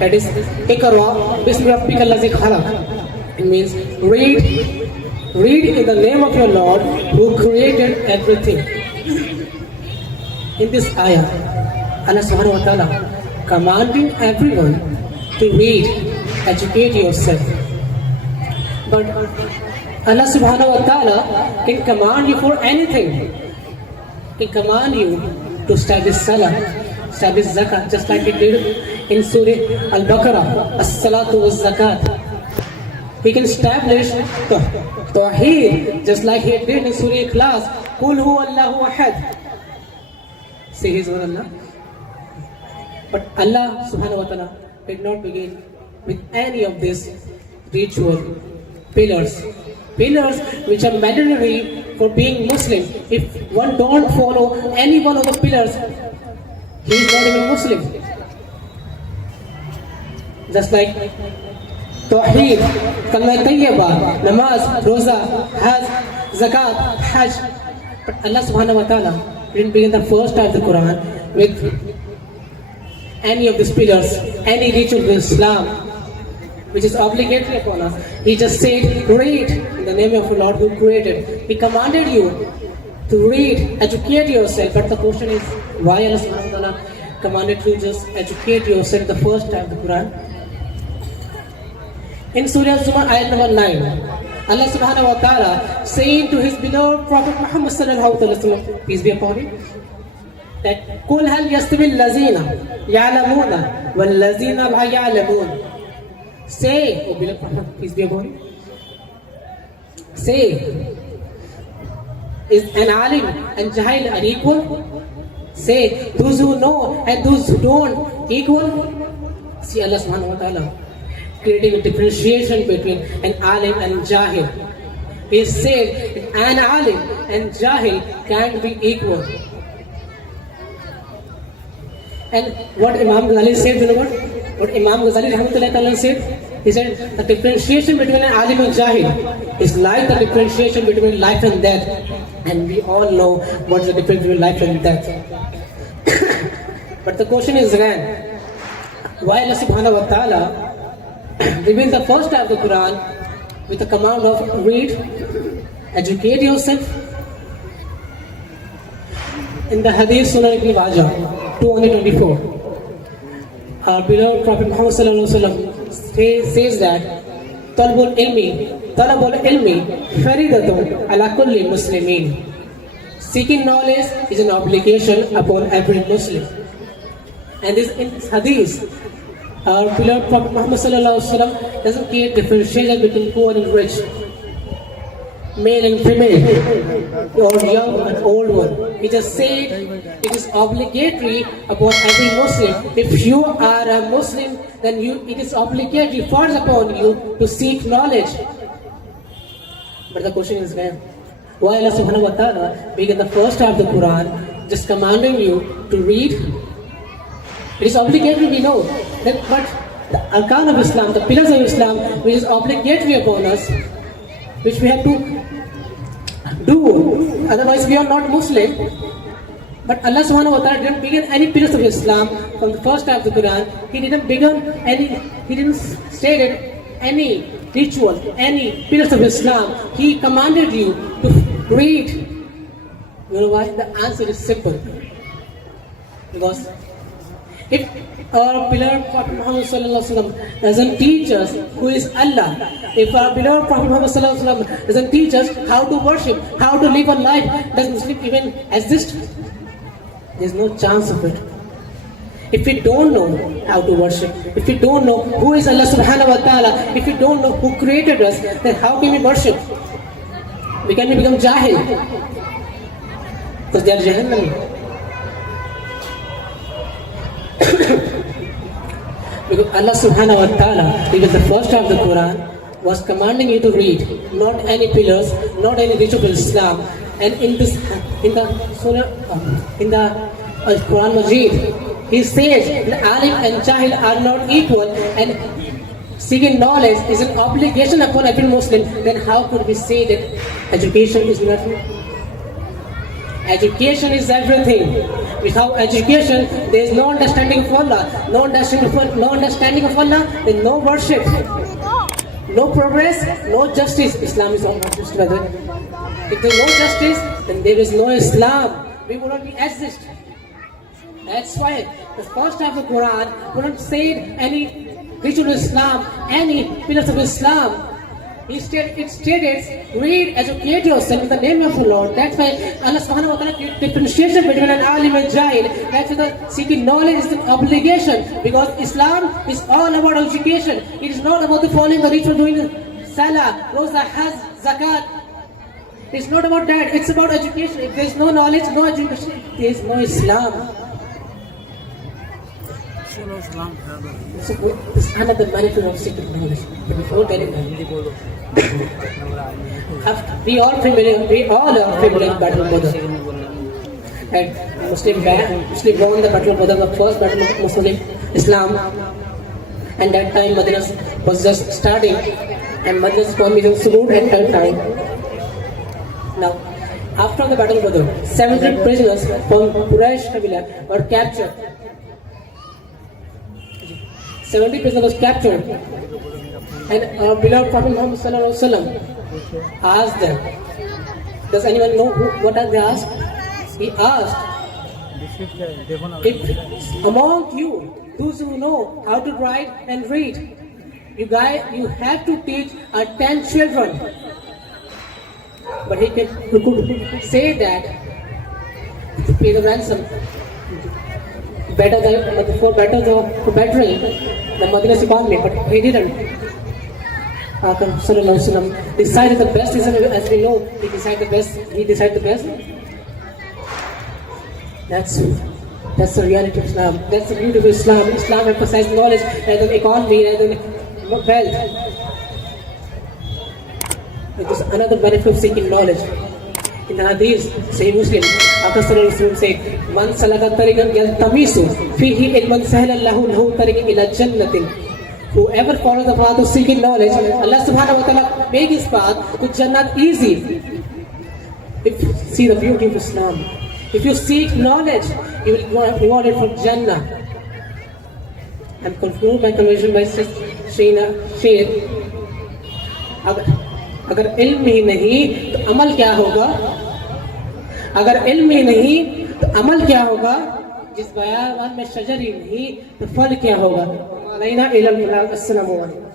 That is, Iqra bismi rabbika allazi khalaq. It means read in the name of your Lord who created everything. In this ayah, Allah subhanahu wa ta'ala commanding everyone to read, educate yourself. But Allah subhanahu wa ta'ala can command you for anything. He can command you to establish salah, establish zakat, just like He did in Surah Al-Baqarah, as-salatu was-zakat. He can establish Tawheed, just like He did in Surah Ikhlas, Qul huwa Allahu ahad. Say His word Allah. But Allah subhanahu wa ta'ala did not begin with any of these ritual pillars which are mandatory for being Muslim. If one don't follow any one of the pillars, he is not even Muslim. Just like Tawheed, Kalma Tayyibah, Namaz, Roza, Hajj, Zakat, Hajj. But Allah subhanahu wa ta'ala didn't begin the first time of the Quran with any of these pillars, any ritual of Islam, which is obligatory upon us. He just said, read in the name of the Lord who created. He commanded you to read, educate yourself. But the question is, why Allah subhanahu wa ta'ala commanded you to just educate yourself the first time of the Quran? In Surah Zumar, ayat number 9, Allah subhanahu wa ta'ala saying to His beloved Prophet Muhammad sallallahu alaihi wasallam, peace be upon him, that قُلْ هَلْ يَسْتَوِي الَّذِينَ يَعْلَمُونَ وَالَّذِينَ لَا يَعْلَمُونَ. Say, O beloved Prophet, peace be upon him, say, is an alim and jahil unequal? Say, those who know and those who don't equal? See, Allah subhanahu wa ta'ala creating a differentiation between an alim and jahil. He said an alim and jahil can't be equal. And what Imam Ghazali said, you know what Imam Ghazali rahmatullahi ta'ala said? He said the differentiation between an alim and jahil is like the differentiation between life and death. And we all know what's the difference between life and death. But the question is again, why Allah subhanahu wa ta'ala reveals the first time of the Quran with the command of read, educate yourself? In the Hadith Sunan Ibn Majah 224, our beloved Prophet Muhammad sallallahu alaihi wasallam says that talabul ilmi faridatun ala kulli muslimin. Seeking knowledge is an obligation upon every Muslim. And this in Hadith, our beloved Prophet Muhammad sallallahu alaihi wasallam doesn't create differentiation between poor and rich, male and female, or young and old one. He just said it is obligatory upon every Muslim. If you are a Muslim, then it is obligatory, falls upon you to seek knowledge. But the question is why Allah subhanahu wa ta'ala began the first half of the Quran just commanding you to read? It is obligatory, we know. But the arkan of Islam, the pillars of Islam, which is obligatory upon us, which we have to do, otherwise we are not Muslim. But Allah subhanahu wa ta'ala didn't begin any pillars of Islam from the first half of the Quran. He didn't state any ritual, any pillars of Islam. He commanded you to read. You know why? The answer is simple. Because if our beloved Prophet Muhammad sallallahu alaihi wasallam doesn't teach us who is Allah, if our beloved Prophet Muhammad sallallahu alaihi wasallam doesn't teach us how to worship, how to live a life, does Muslim even exist? There's no chance of it. If we don't know how to worship, if we don't know who is Allah subhanahu wa ta'ala, if we don't know who created us, then how can we worship? We can become jahil. Because they are jahannam. Because Allah subhanahu wa ta'ala, because the first half of the Quran was commanding you to read, not any pillars, not any ritual of Islam. And in the Quran Majid, he says that alim and jahil are not equal, and seeking knowledge is an obligation upon every Muslim. Then how could we say that education is nothing? Education is everything. Without education, there is no understanding of Allah. No understanding of Allah, then no worship, no progress, no justice. Islam is all just brother. If there is no justice, then there is no Islam. We will not be exist. That's why the first half of the Quran wouldn't say any ritual of Islam, any pillars of Islam. Instead, it stated, read, educate yourself in the name of the Lord. That's why Allah subhanahu wa ta'ala created differentiation between an alim and jahil. That's why the seeking knowledge is an obligation, because Islam is all about education. It is not about the following the ritual, doing salah, roza, hajj, zakat. It's not about that. It's about education. If there is no knowledge, no education, there is no Islam. So this is another benefit of seeking knowledge. But before telling we all are familiar with Battle of Badr. And Muslim won the Battle of Badr, the first battle of Muslim Islam. And that time Madinah was just starting, and Madinah's formation stood at that time. Now, after the Battle of Badr, 700 prisoners from Quraysh Qabila were captured. 70 prisoners was captured, and our beloved Prophet Muhammad sallallahu alaihi wasallam asked them, does anyone know what they asked? He asked, if among you, those who know how to write and read, you have to teach our 10 children. But he could say that to pay the ransom, for bettering the Madinah's economy, but he didn't. Sallallahu Alaihi Wasallam decided the best, as we know, he decided the best. That's the reality of Islam. That's the beauty of Islam. Islam emphasizes knowledge rather than economy, rather than wealth. It is another benefit of seeking knowledge. In the Hadith, Sahih Muslim, Prophet Sallallahu Alaihi Wasallam said, "Man salaka tariqan yaltamisu fihi ilman sahla lahu tariqan ila jannatin." Whoever follows the path of seeking knowledge, Allah Subhanahu wa Taala make his path to Jannat easy. See the beauty of Islam. If you seek knowledge, you will be rewarded for Jannah. I'm concluding my conversation by saying, अगर इल्म ही नहीं तो अमल क्या होगा? अगर इल्म ही नहीं तो अमल क्या होगा? जिस बयान में शजर ही नहीं तो फल क्या होगा? अलैना इल्म। अस्सलामु अलैकुम।